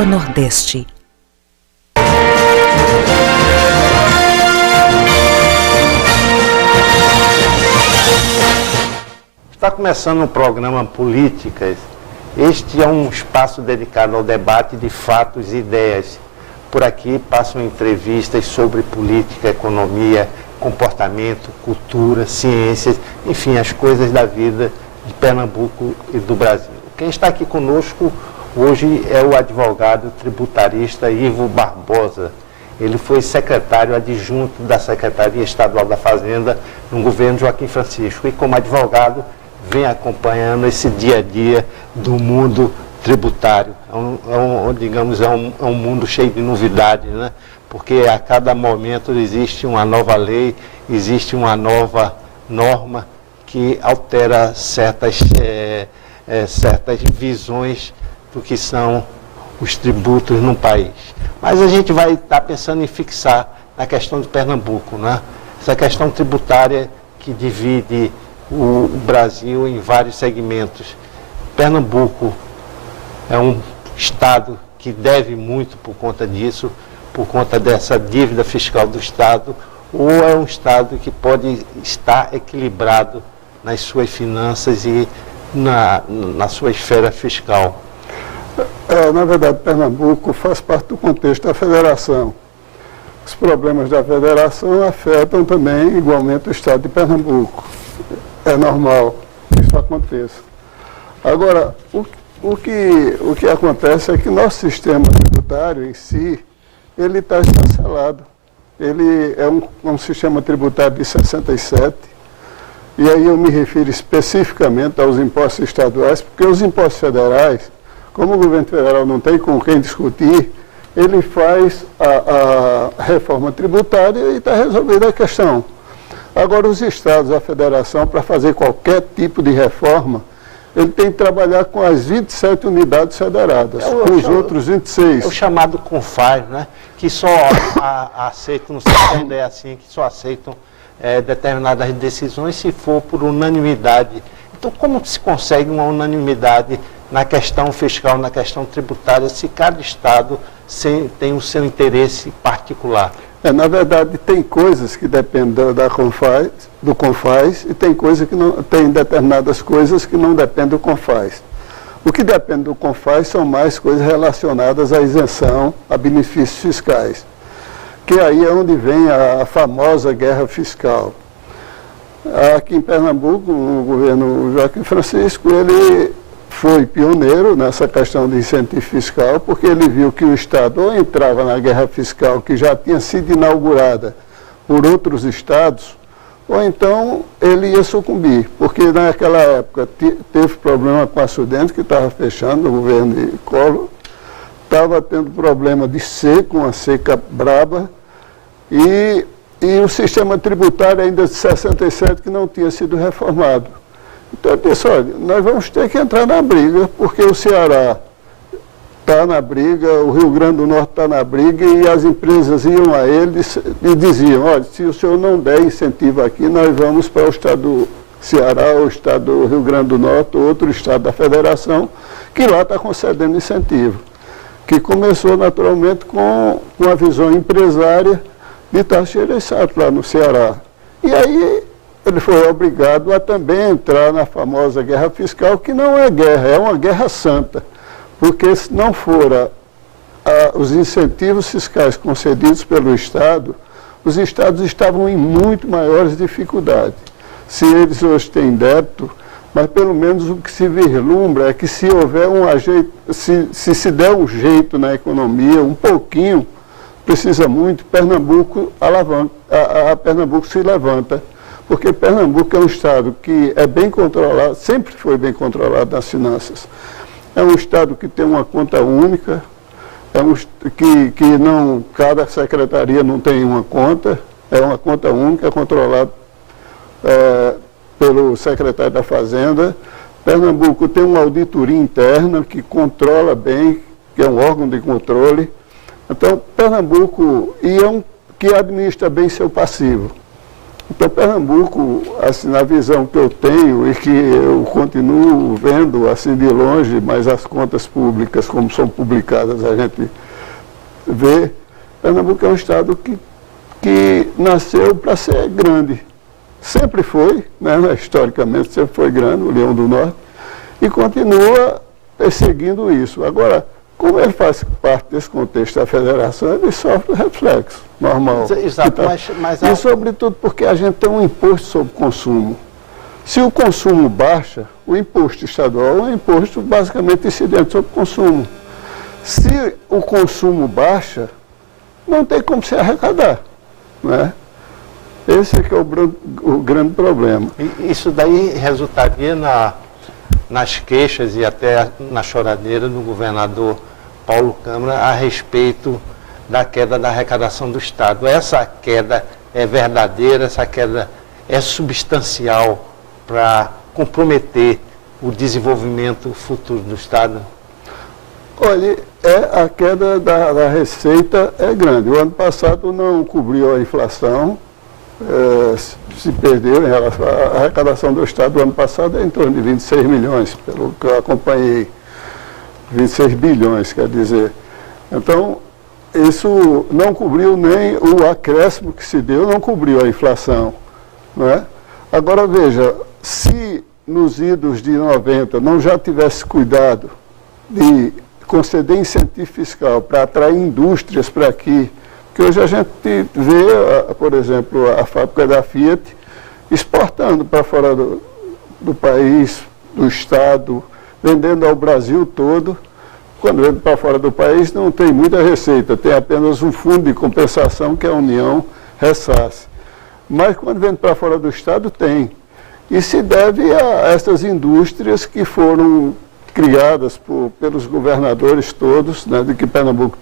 Econordeste. Está começando um programa Políticas. Este é um espaço dedicado ao debate de fatos e ideias. Por aqui passam entrevistas sobre política, economia, comportamento, cultura, ciências, enfim, as coisas da vida de Pernambuco e do Brasil. Quem está aqui conosco hoje é o advogado tributarista Ivo Barbosa. Ele foi secretário adjunto da Secretaria Estadual da Fazenda no governo Joaquim Francisco e, como advogado, vem acompanhando esse dia a dia do mundo tributário. Digamos, é um mundo cheio de novidades, né? Porque a cada momento existe uma nova lei, existe uma nova norma que altera certas visões do que são os tributos no país. Mas a gente vai estar pensando em fixar na questão de Pernambuco, né? Essa questão tributária que divide o Brasil em vários segmentos. Pernambuco é um estado que deve muito por conta disso, por conta dessa dívida fiscal do estado, ou é um estado que pode estar equilibrado nas suas finanças e na sua esfera fiscal? Na verdade, Pernambuco faz parte do contexto da federação. Os problemas da federação afetam também igualmente o estado de Pernambuco. É normal que isso aconteça. Agora, o que acontece é que nosso sistema tributário em si, ele está esfacelado. Ele é um sistema tributário de 67, e aí eu me refiro especificamente aos impostos estaduais, porque os impostos federais, como o governo federal não tem com quem discutir, ele faz a reforma tributária e está resolvida a questão. Agora, os estados, a federação, para fazer qualquer tipo de reforma, ele tem que trabalhar com as 27 unidades federadas, com os outros 26. É o chamado CONFAS, né? Que só aceitam, não sei se ainda é assim, que só aceitam determinadas decisões se for por unanimidade. Então, como se consegue uma unanimidade na questão fiscal, na questão tributária, se cada estado tem o seu interesse particular? Na verdade, tem coisas que dependem do CONFAS e tem determinadas coisas que não dependem do CONFAS. O que depende do CONFAS são mais coisas relacionadas à isenção, a benefícios fiscais, que aí é onde vem a famosa guerra fiscal. Aqui em Pernambuco, o governo Joaquim Francisco, ele foi pioneiro nessa questão de incentivo fiscal, porque ele viu que o Estado ou entrava na guerra fiscal que já tinha sido inaugurada por outros estados, ou então ele ia sucumbir, porque naquela época teve problema com a Sudente, que estava fechando, o governo de Collor, estava tendo problema de seca, uma seca braba, e o sistema tributário ainda de 67 que não tinha sido reformado. Então, pessoal, nós vamos ter que entrar na briga, porque o Ceará está na briga, o Rio Grande do Norte está na briga, e as empresas iam a ele e diziam, olha, se o senhor não der incentivo aqui, nós vamos para o estado do Ceará, ou o estado do Rio Grande do Norte, ou outro estado da federação, que lá está concedendo incentivo. Que começou naturalmente com uma visão empresária de Taxireçato lá no Ceará. E aí ele foi obrigado a também entrar na famosa guerra fiscal, que não é guerra, é uma guerra santa. Porque se não fora os incentivos fiscais concedidos pelo Estado, os Estados estavam em muito maiores dificuldades. Se eles hoje têm débito, mas pelo menos o que se vislumbra é que se houver se der um jeito na economia, um pouquinho, precisa muito, Pernambuco Pernambuco se levanta. Porque Pernambuco é um estado que é bem controlado, sempre foi bem controlado nas finanças. É um estado que tem uma conta única, que não, cada secretaria não tem uma conta, é uma conta única, controlada pelo secretário da Fazenda. Pernambuco tem uma auditoria interna que controla bem, que é um órgão de controle. Então, Pernambuco que administra bem seu passivo. Então, Pernambuco, assim, na visão que eu tenho e que eu continuo vendo assim de longe, mas as contas públicas, como são publicadas, a gente vê, Pernambuco é um estado que nasceu para ser grande. Sempre foi, né, historicamente, sempre foi grande, o Leão do Norte, e continua perseguindo isso. Agora, como ele faz parte desse contexto da federação, ele sofre reflexo, normal. Exato, E sobretudo porque a gente tem um imposto sobre consumo. Se o consumo baixa, o imposto estadual é um imposto basicamente incidente sobre o consumo. Se o consumo baixa, não tem como se arrecadar, né? Esse é que é o grande problema. Isso daí resultaria nas queixas e até na choradeira do governador Paulo Câmara a respeito da queda da arrecadação do Estado. Essa queda é verdadeira, essa queda é substancial para comprometer o desenvolvimento futuro do Estado? Olha, a queda da receita é grande. O ano passado não cobriu a inflação, se perdeu em relação à arrecadação do Estado do ano passado é em torno de 26 milhões, pelo que eu acompanhei. 26 bilhões, quer dizer. Então, isso não cobriu nem o acréscimo que se deu, não cobriu a inflação, não é? Agora, veja, se nos idos de 90 não já tivesse cuidado de conceder incentivo fiscal para atrair indústrias para aqui, porque hoje a gente vê, por exemplo, a fábrica da Fiat exportando para fora do país, do Estado, vendendo ao Brasil todo. Quando vende para fora do país não tem muita receita, tem apenas um fundo de compensação que a União ressarce. Mas quando vende para fora do Estado tem. E se deve a essas indústrias que foram criadas pelos governadores todos, né, de que Pernambuco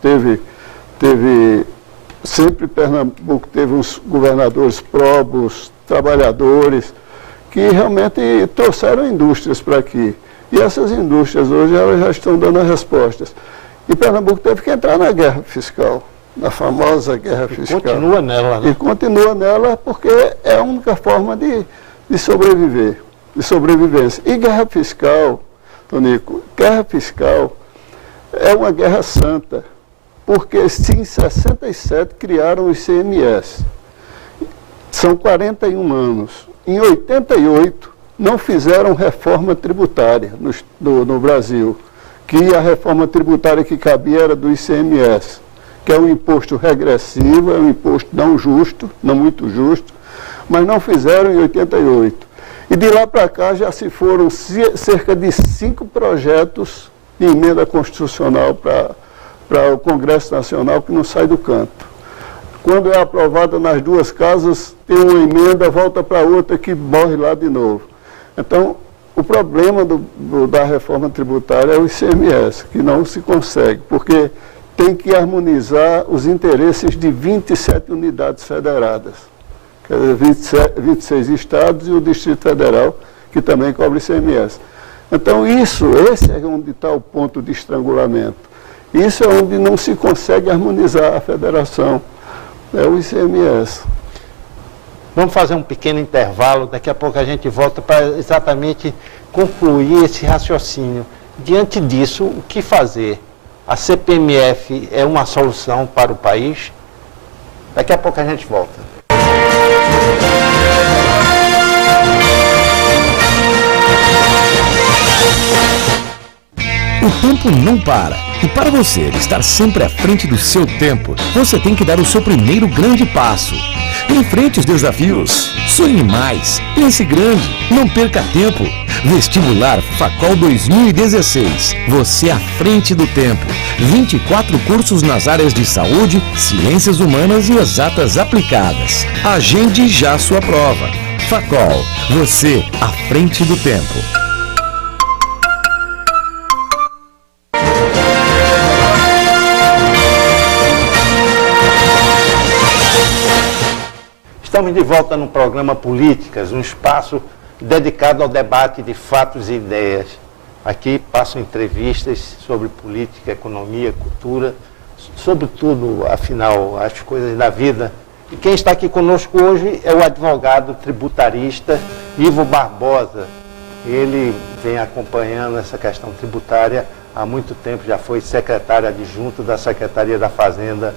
sempre Pernambuco teve uns governadores próprios, trabalhadores, que realmente trouxeram indústrias para aqui. E essas indústrias hoje elas já estão dando as respostas. E Pernambuco teve que entrar na guerra fiscal, na famosa guerra fiscal. Continua nela, né? E continua nela porque é a única forma de sobreviver, de sobrevivência. E guerra fiscal, Tonico, guerra fiscal é uma guerra santa, porque se em 67 criaram o ICMS, são 41 anos. Em 88, não fizeram reforma tributária no Brasil, que a reforma tributária que cabia era do ICMS, que é um imposto regressivo, é um imposto não justo, não muito justo, mas não fizeram em 88. E de lá para cá já se foram cerca de 5 projetos de emenda constitucional para o Congresso Nacional que não sai do canto. Quando é aprovada nas duas casas, tem uma emenda, volta para outra que morre lá de novo. Então, o problema da reforma tributária é o ICMS, que não se consegue, porque tem que harmonizar os interesses de 27 unidades federadas. Quer dizer, 26 estados e o Distrito Federal, que também cobra ICMS. Então, esse é onde está o ponto de estrangulamento. Isso é onde não se consegue harmonizar a federação, é o ICMS. Vamos fazer um pequeno intervalo, daqui a pouco a gente volta para exatamente concluir esse raciocínio. Diante disso, o que fazer? A CPMF é uma solução para o país? Daqui a pouco a gente volta. O tempo não para. E para você estar sempre à frente do seu tempo, você tem que dar o seu primeiro grande passo. Enfrente os desafios. Sonhe mais. Pense grande. Não perca tempo. Vestibular Facol 2016. Você à frente do tempo. 24 cursos nas áreas de saúde, ciências humanas e exatas aplicadas. Agende já sua prova. Facol. Você à frente do tempo. Estamos de volta no programa Políticas, um espaço dedicado ao debate de fatos e ideias. Aqui passam entrevistas sobre política, economia, cultura, sobretudo, afinal, as coisas da vida E quem está aqui conosco hoje é o advogado tributarista Ivo Barbosa. Ele vem acompanhando essa questão tributária há muito tempo, já foi secretário adjunto da Secretaria da Fazenda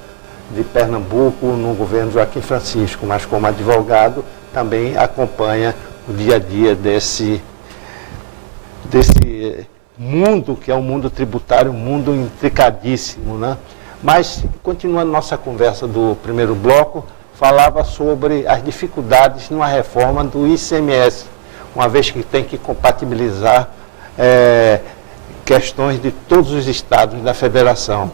de Pernambuco no governo Joaquim Francisco, mas como advogado também acompanha o dia a dia desse mundo que é o mundo tributário, um mundo intricadíssimo, né? Mas, continuando nossa conversa do primeiro bloco, falava sobre as dificuldades numa reforma do ICMS, uma vez que tem que compatibilizar questões de todos os estados da federação.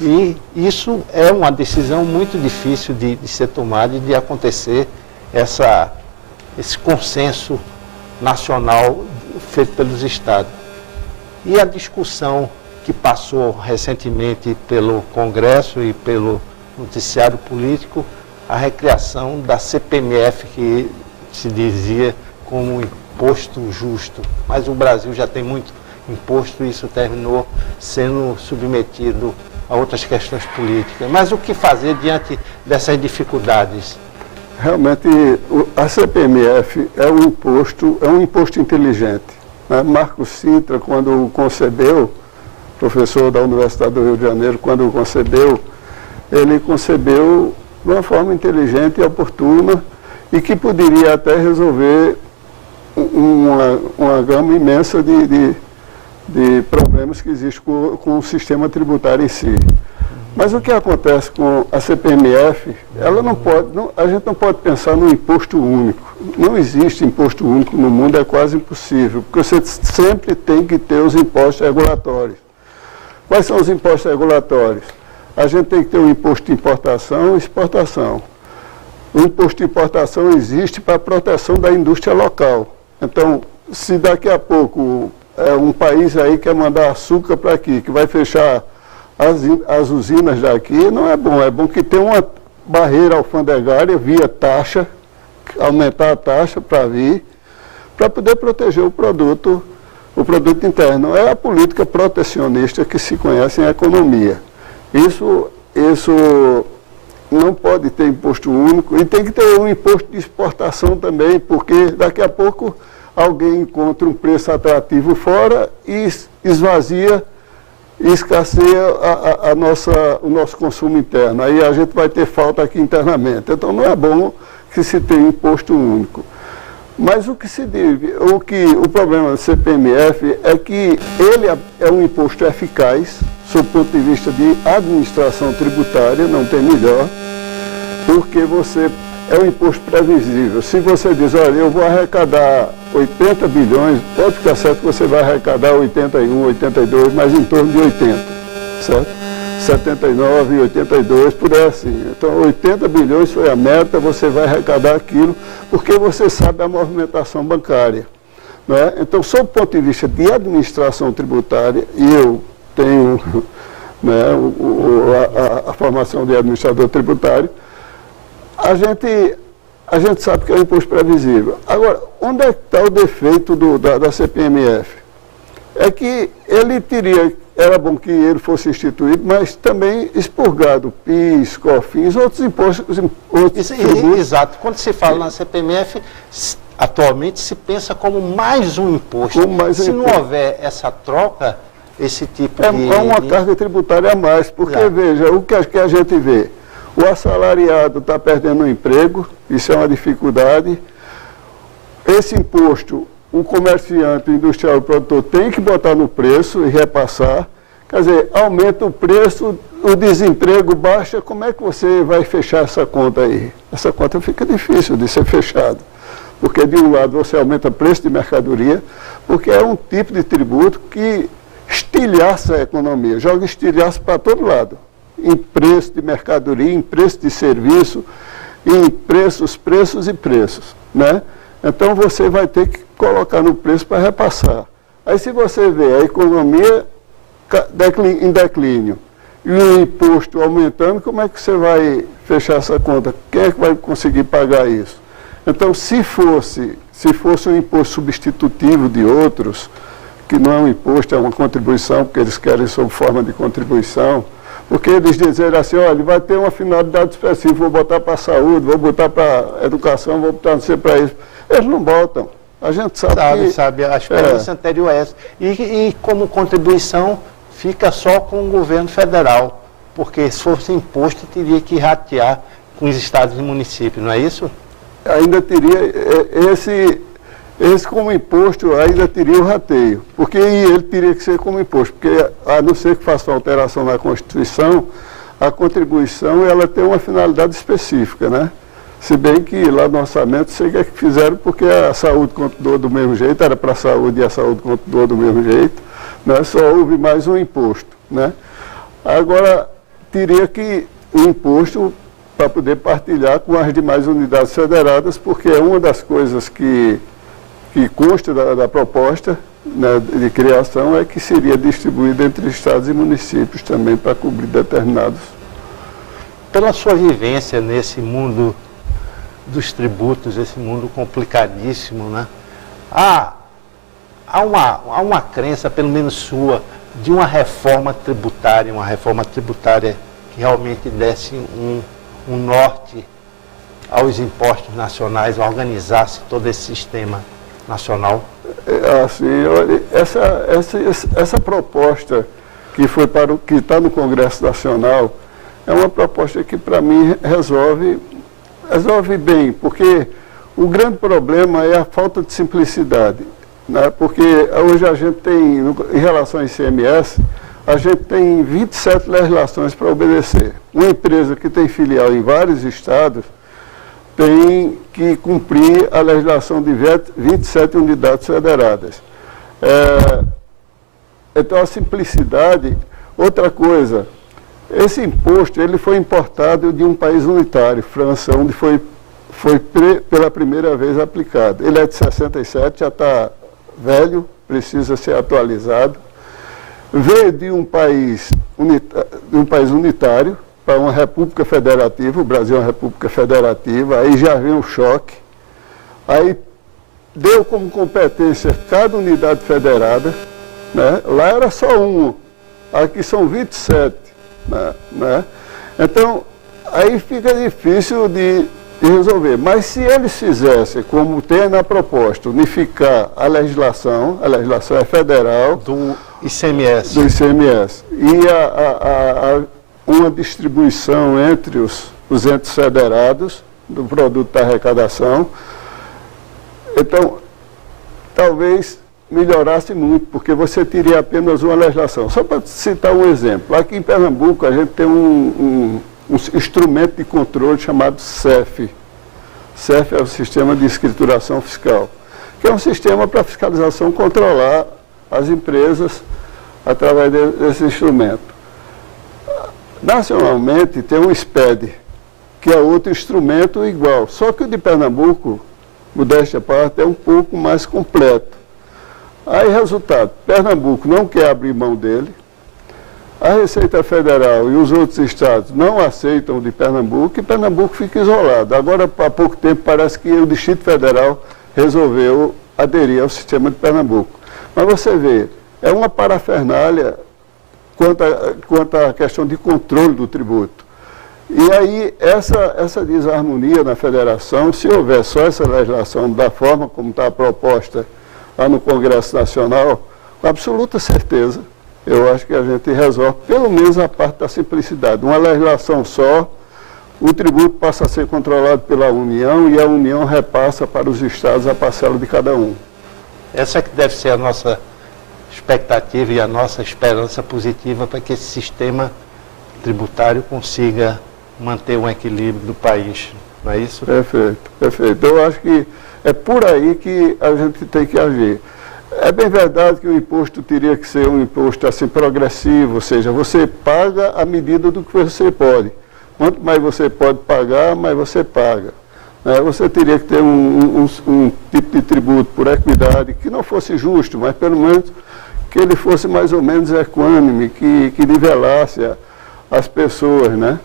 E isso é uma decisão muito difícil de ser tomada e de acontecer esse consenso nacional feito pelos estados. E a discussão que passou recentemente pelo Congresso e pelo noticiário político, a recriação da CPMF, que se dizia como um imposto justo. Mas o Brasil já tem muito imposto e isso terminou sendo submetido a outras questões políticas. Mas o que fazer diante dessas dificuldades? Realmente, a CPMF é um imposto inteligente. Né? Marcos Sintra, quando concebeu, professor da Universidade do Rio de Janeiro, quando concebeu, ele concebeu de uma forma inteligente e oportuna e que poderia até resolver uma gama imensa de problemas que existem com o sistema tributário em si. Mas o que acontece com a CPMF, a gente não pode pensar num imposto único. Não existe imposto único no mundo, é quase impossível, porque você sempre tem que ter os impostos regulatórios. Quais são os impostos regulatórios? A gente tem que ter o imposto de importação e exportação. O imposto de importação existe para a proteção da indústria local. Então, se daqui a pouco um país aí quer mandar açúcar para aqui, que vai fechar as usinas daqui, não é bom. É bom que tenha uma barreira alfandegária via taxa, aumentar a taxa para vir, para poder proteger o produto interno. É a política protecionista que se conhece em economia. Isso não pode ter imposto único e tem que ter um imposto de exportação também, porque daqui a pouco alguém encontra um preço atrativo fora e esvazia e escasseia o nosso consumo interno. Aí a gente vai ter falta aqui internamente. Então não é bom que se tenha imposto único. Mas o problema do CPMF é que ele é um imposto eficaz, sob o ponto de vista de administração tributária, não tem melhor, porque é um imposto previsível. Se você diz, olha, eu vou arrecadar 80 bilhões, pode ficar certo que você vai arrecadar 81, 82, mas em torno de 80, certo? 79, 82, por aí assim. Então, 80 bilhões foi a meta, você vai arrecadar aquilo, porque você sabe a movimentação bancária. Né? Então, sob o ponto de vista de administração tributária, e eu tenho a formação de administrador tributário, a gente sabe que é um imposto previsível. Agora, onde é que está o defeito da CPMF? É que era bom que ele fosse instituído, mas também expurgado PIS, COFINS, outros impostos. Exato. Quando se fala na CPMF, atualmente se pensa como mais um imposto. Se não houver essa troca, esse tipo de... É uma carga tributária a mais, porque, veja, o que a gente vê? O assalariado está perdendo o emprego, isso é uma dificuldade. Esse imposto, o comerciante, o industrial, o produtor tem que botar no preço e repassar. Quer dizer, aumenta o preço, o desemprego baixa, como é que você vai fechar essa conta aí? Essa conta fica difícil de ser fechada. Porque de um lado você aumenta o preço de mercadoria, porque é um tipo de tributo que estilhaça a economia, joga estilhaço para todo lado. Em preço de mercadoria, em preço de serviço, em preços, né? Então você vai ter que colocar no preço para repassar. Aí se você vê a economia em declínio e o imposto aumentando, como é que você vai fechar essa conta? Quem é que vai conseguir pagar isso? Então, se fosse um imposto substitutivo de outros, que não é um imposto, é uma contribuição, porque eles querem sob forma de contribuição, Porque eles dizem assim, olha, vai ter uma finalidade específica, vou botar para a saúde, vou botar para a educação, vou botar não sei para isso. Eles não botam. A gente sabe a experiência anterior é essa. E como contribuição, fica só com o governo federal, porque se fosse imposto, teria que ratear com os estados e municípios, não é isso? Ainda teria esse como imposto, ainda teria o rateio, porque ele teria que ser como imposto, porque a não ser que faça uma alteração na Constituição, a contribuição ela tem uma finalidade específica, né? Se bem que lá no orçamento, sei que fizeram porque a saúde continuou do mesmo jeito, era para a saúde e a saúde continuou do mesmo jeito, né? Só houve mais um imposto, né? Agora, teria que o imposto para poder partilhar com as demais unidades federadas, porque é uma das coisas que consta da proposta, né, de criação é que seria distribuído entre estados e municípios também para cobrir determinados. Pela sua vivência nesse mundo dos tributos, esse mundo complicadíssimo, né? Há uma crença, pelo menos sua, de uma reforma tributária que realmente desse um norte aos impostos nacionais, organizasse todo esse sistema nacional? Assim, essa proposta que está no Congresso Nacional é uma proposta que, para mim, resolve bem, porque o grande problema é a falta de simplicidade, né? Porque hoje a gente tem, em relação ao ICMS, a gente tem 27 legislações para obedecer. Uma empresa que tem filial em vários estados tem que cumprir a legislação de 27 unidades federadas. Então, a simplicidade. Outra coisa, esse imposto ele foi importado de um país unitário, França, onde foi pela primeira vez aplicado. Ele é de 67, já está velho, precisa ser atualizado. Veio de um país unitário para uma república federativa, o Brasil é uma república federativa, aí já vem um choque, aí deu como competência cada unidade federada, né? Lá era só uma, aqui são 27, né? Então, aí fica difícil de resolver, mas se eles fizessem, como tem na proposta, unificar a legislação é federal, do ICMS, e uma distribuição entre os entes federados do produto da arrecadação, então talvez melhorasse muito, porque você teria apenas uma legislação. Só para citar um exemplo, aqui em Pernambuco a gente tem um instrumento de controle chamado CEF. CEF é o Sistema de Escrituração Fiscal, que é um sistema para fiscalização controlar as empresas através desse instrumento. Nacionalmente tem um SPED, que é outro instrumento igual, só que o de Pernambuco, modéstia à parte, é um pouco mais completo. Aí, resultado, Pernambuco não quer abrir mão dele, a Receita Federal e os outros estados não aceitam o de Pernambuco e Pernambuco fica isolado. Agora, há pouco tempo, parece que o Distrito Federal resolveu aderir ao sistema de Pernambuco. Mas você vê, é uma parafernália quanto à questão de controle do tributo. E aí, essa desarmonia na federação, se houver só essa legislação da forma como está proposta lá no Congresso Nacional, com absoluta certeza, eu acho que a gente resolve pelo menos a parte da simplicidade. Uma legislação só, o tributo passa a ser controlado pela União e a União repassa para os estados a parcela de cada um. Essa é que deve ser a nossa expectativa e a nossa esperança positiva para que esse sistema tributário consiga manter um equilíbrio do país, não é isso? Perfeito, perfeito. Eu acho que é por aí que a gente tem que agir. É bem verdade que o imposto teria que ser um imposto assim progressivo, ou seja, você paga à medida do que você pode. Quanto mais você pode pagar, mais você paga. Você teria que ter um tipo de tributo por equidade que não fosse justo, mas pelo menos que ele fosse mais ou menos equânime, que nivelasse as pessoas, né?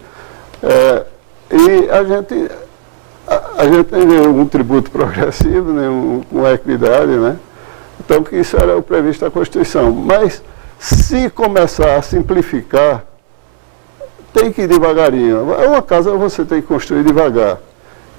E a gente tem um tributo progressivo, né? Com equidade, né? Então, que isso era o previsto na Constituição. Mas, se começar a simplificar, tem que ir devagarinho. Uma casa você tem que construir devagar.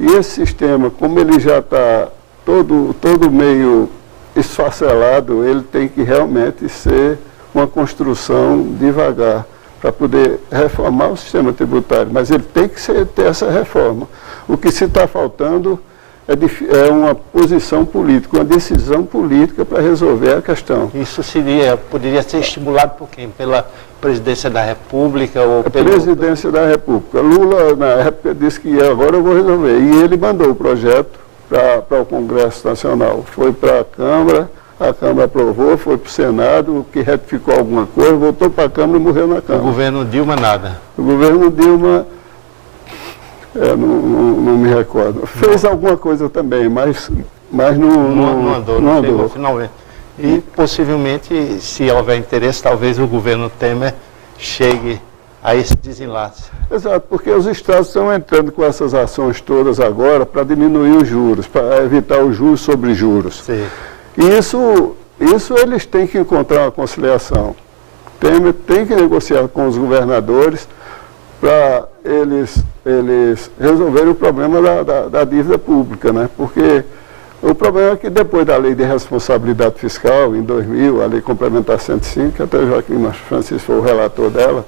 E esse sistema, como ele já está todo meio esfacelado, ele tem que realmente ser uma construção devagar, para poder reformar o sistema tributário. Mas ele tem que ter essa reforma. O que se está faltando é uma posição política, uma decisão política para resolver a questão. Isso poderia ser estimulado por quem? Pela presidência da República? Ou a presidência da República. Lula, na época, disse que agora eu vou resolver. E ele mandou o projeto para o Congresso Nacional. Foi para a Câmara aprovou, foi para o Senado, que retificou alguma coisa, voltou para a Câmara e morreu na Câmara. O governo Dilma nada? O governo Dilma... não me recordo. Fez alguma coisa também, mas não andou. Chegou finalmente. E possivelmente, se houver interesse, talvez o governo Temer chegue a esse desenlace. Exato, porque os estados estão entrando com essas ações todas agora para diminuir os juros, para evitar os juros sobre juros. Sim. E isso eles têm que encontrar uma conciliação. Temer tem que negociar com os governadores para eles resolverem o problema da dívida pública, né? Porque o problema é que depois da Lei de Responsabilidade Fiscal, em 2000, a Lei Complementar 105, que até Joaquim Francisco foi o relator dela,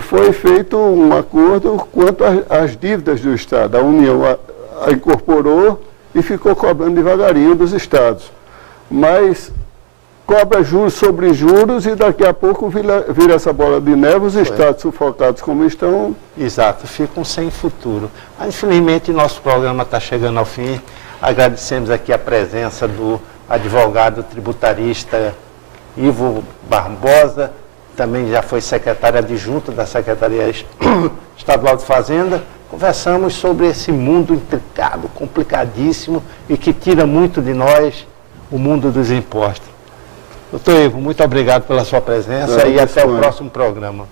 foi feito um acordo quanto às dívidas do Estado. A União a incorporou e ficou cobrando devagarinho dos estados. Mas cobra juros sobre juros e daqui a pouco vira essa bola de neve, os estados sufocados como estão. Exato, ficam sem futuro. Mas, infelizmente, nosso programa está chegando ao fim. Agradecemos aqui a presença do advogado tributarista Ivo Barbosa, também já foi secretário adjunto da Secretaria Estadual de Fazenda. Conversamos sobre esse mundo intricado, complicadíssimo e que tira muito de nós o mundo dos impostos. Doutor Ivo, muito obrigado pela sua presença e até o próximo programa.